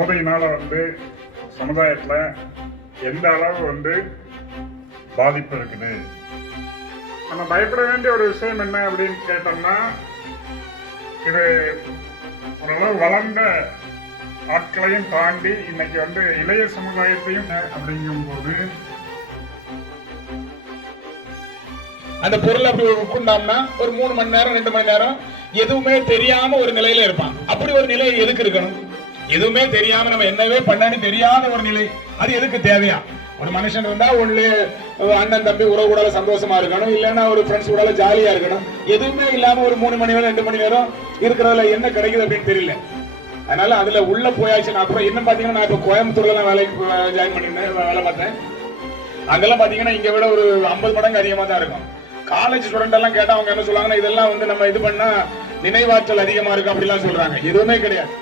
போதையினால சமுதாயத்தில் எந்த அளவு பாதிப்பு இருக்குது. நம்ம பயப்பட வேண்டிய ஒரு விஷயம் என்ன அப்படின்னு கேட்டோம்னா, இது ஓரளவு வளர்ந்த ஆட்களையும் தாண்டி இன்னைக்கு இளைய சமுதாயத்தையும் அப்படிங்கும்போது அந்த பொருள் அப்படி உட்கொண்டோம்னா ஒரு 3 மணி நேரம் 2 மணி நேரம் எதுவுமே தெரியாம ஒரு நிலையில இருப்பான். அப்படி ஒரு நிலை எதுக்கு இருக்கணும்? எதுவுமே தெரியாம நம்ம என்னவே பண்ணு தெரியாத ஒரு நிலை அது எதுக்கு தேவையா? ஒரு மனுஷன் இருந்தா ஒண்ணு அண்ணன் தம்பி உறவு கூட சந்தோஷமா இருக்கணும், இல்லைன்னா ஒரு ஃப்ரெண்ட்ஸ் கூட ஜாலியா இருக்கணும். எதுவுமே இல்லாம ஒரு 3 மணி நேரம் 2 மணி நேரம் இருக்கிறதுல என்ன கிடைக்குது அப்படின்னு தெரியல. அதனால அதுல உள்ள போயாச்சு. நான் அப்புறம் என்ன பாத்தீங்கன்னா, நான் இப்ப கோயம்புத்தூர்ல தான் வேலைக்கு ஜாயின் பண்ணிருந்தேன், வேலை பார்த்தேன். அங்கெல்லாம் பாத்தீங்கன்னா இங்க விட ஒரு 50 மடங்கு அதிகமா தான் இருக்கும். காலேஜ் ஸ்டூடெண்ட் எல்லாம் கேட்டா அவங்க என்ன சொல்லுவாங்கன்னா, இதெல்லாம் நம்ம இது பண்ணா நினைவாற்றல் அதிகமா இருக்கும் அப்படிலாம் சொல்றாங்க. எதுவுமே கிடையாது.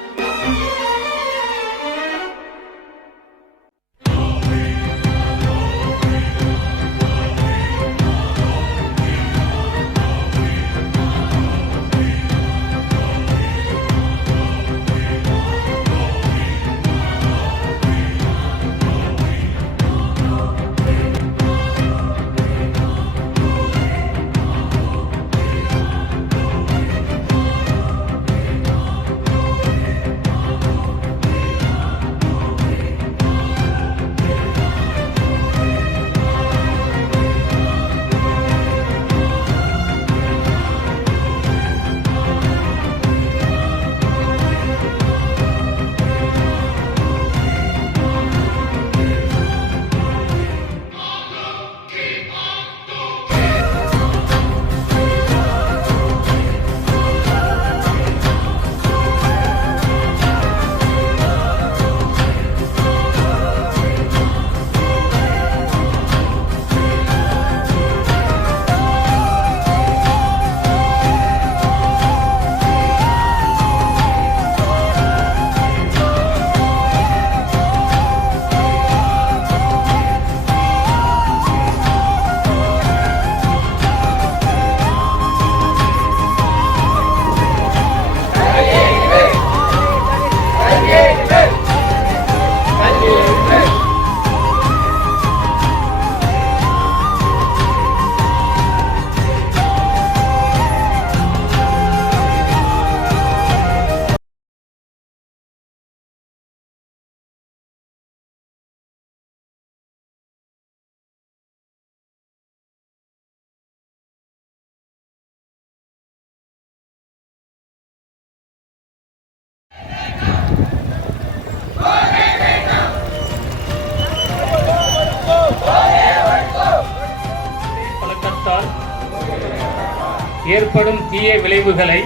ஏற்படும் தீய விளைவுகளை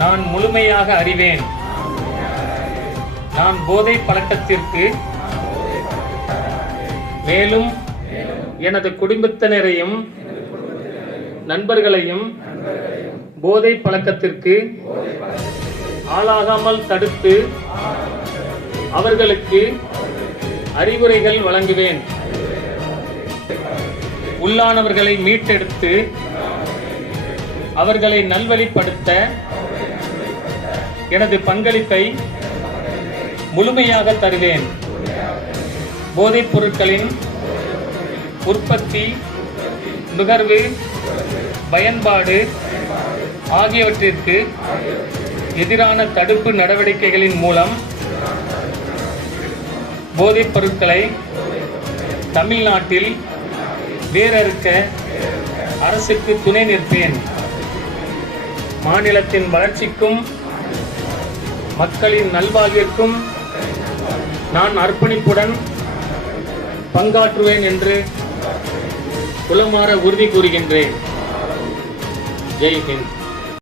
நான் முழுமையாக அறிவேன். நான் போதை பழக்கத்திற்கு மேலும் எனது குடும்பத்தினரையும் நண்பர்களையும் போதை பழக்கத்திற்கு ஆளாகாமல் தடுத்து அவர்களுக்கு அறிவுரைகள் வழங்குவேன். உள்ளானவர்களை மீட்டெடுத்து அவர்களை நல்வழிப்படுத்த எனது பங்களிப்பை முழுமையாக தருவேன். போதைப் பொருட்களின் உற்பத்தி, நுகர்வு, பயன்பாடு ஆகியவற்றிற்கு எதிரான தடுப்பு நடவடிக்கைகளின் மூலம் போதைப் பொருட்களை தமிழ்நாட்டில் வேரறுக்க அரசுக்கு துணை நிற்பேன். மாநிலத்தின் வளர்ச்சிக்கும் மக்களின் நல்வாழ்விற்கும் நான் அர்ப்பணிப்புடன் பங்காற்றுவேன் என்று உளமாற உறுதி கூறுகின்றேன். ஜெய் ஹிந்த்.